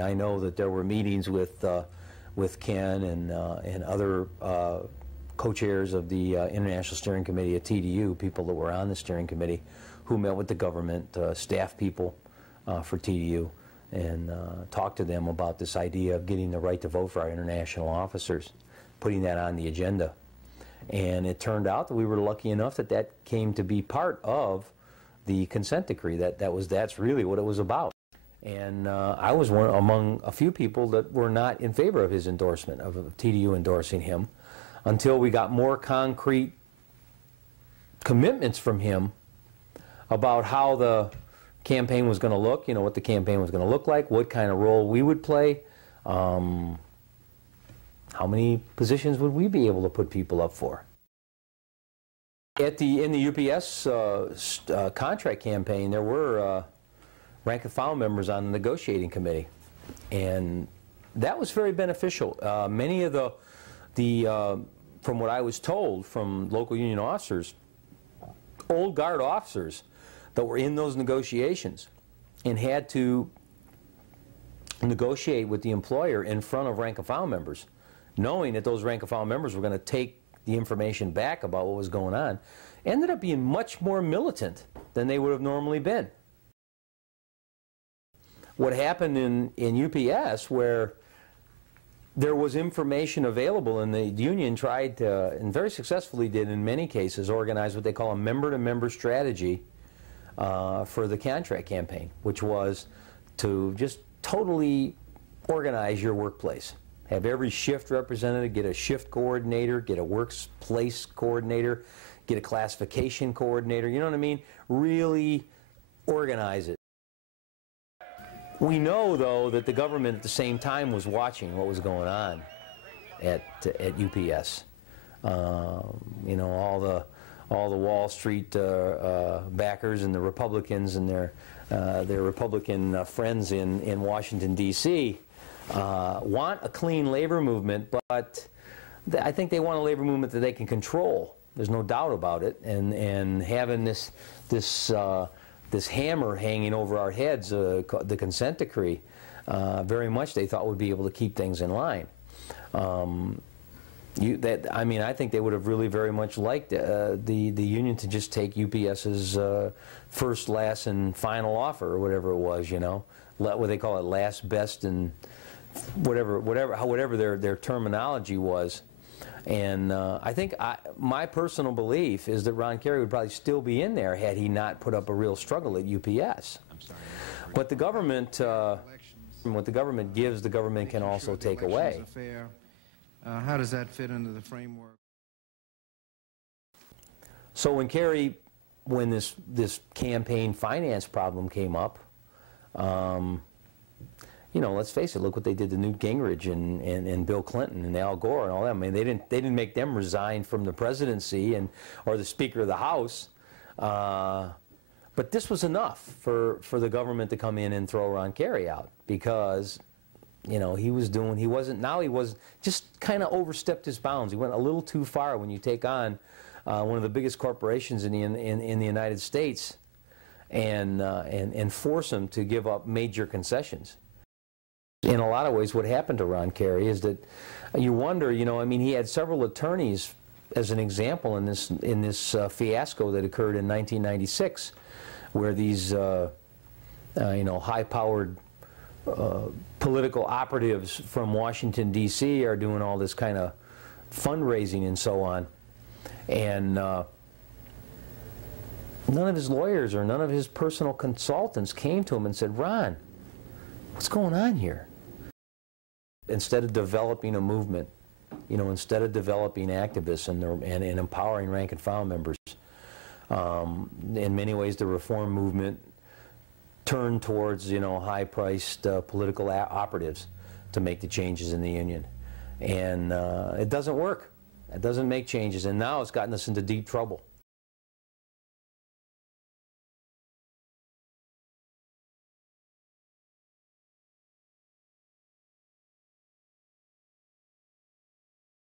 I know that there were meetings with Ken and other co-chairs of the International Steering Committee at TDU, people that were on the steering committee, who met with the government, staff people for TDU, and talked to them about this idea of getting the right to vote for our international officers, putting that on the agenda. And it turned out that we were lucky enough that that came to be part of the consent decree. That's really what it was about. And I was one among a few people that were not in favor of his endorsement, of TDU endorsing him, until we got more concrete commitments from him about how the campaign was going to look, you know, what the campaign was going to look like, what kind of role we would play, how many positions would we be able to put people up for. In the UPS contract campaign, there were rank and file members on the negotiating committee, and that was very beneficial. Many of from what I was told from local union officers, old guard officers that were in those negotiations and had to negotiate with the employer in front of rank and file members, knowing that those rank and file members were going to take the information back about what was going on, ended up being much more militant than they would have normally been. What happened in UPS, where there was information available, and the union tried to, and very successfully did in many cases, organize what they call a member-to-member strategy for the contract campaign, which was to just totally organize your workplace. Have every shift represented, get a shift coordinator, get a workplace coordinator, get a classification coordinator, you know what I mean? Really organize it. We know, though, that the government at the same time was watching what was going on at UPS. You know, all the Wall Street backers and the Republicans and their Republican friends in Washington, D.C. Want a clean labor movement, but I think they want a labor movement that they can control. There's no doubt about it. And having this hammer hanging over our heads, the consent decree, very much they thought would be able to keep things in line. I mean, I think they would have really very much liked the union to just take UPS's first, last, and final offer, or whatever it was, you know, what they call it, last, best, and whatever their terminology was. And I think my personal belief is that Ron Carey would probably still be in there had he not put up a real struggle at UPS. But the government, what the government gives, the government can also take away. How does that fit into the framework? So when Carey, when this campaign finance problem came up, you know, let's face it, look what they did to Newt Gingrich and Bill Clinton and Al Gore and all that. I mean, they didn't make them resign from the presidency or the Speaker of the House. But this was enough for the government to come in and throw Ron Carey out, because, you know, he was just kind of overstepped his bounds. He went a little too far when you take on one of the biggest corporations in the United States and force them to give up major concessions. In a lot of ways, what happened to Ron Carey is that you wonder, you know, I mean, he had several attorneys, as an example, in this fiasco that occurred in 1996, where these, you know, high-powered political operatives from Washington, D.C. are doing all this kind of fundraising and so on. And none of his lawyers or none of his personal consultants came to him and said, Ron, what's going on here? Instead of developing a movement, you know, instead of developing activists and empowering rank and file members, in many ways the reform movement turned towards, you know, high-priced political operatives to make the changes in the union. And it doesn't work. It doesn't make changes. And now it's gotten us into deep trouble.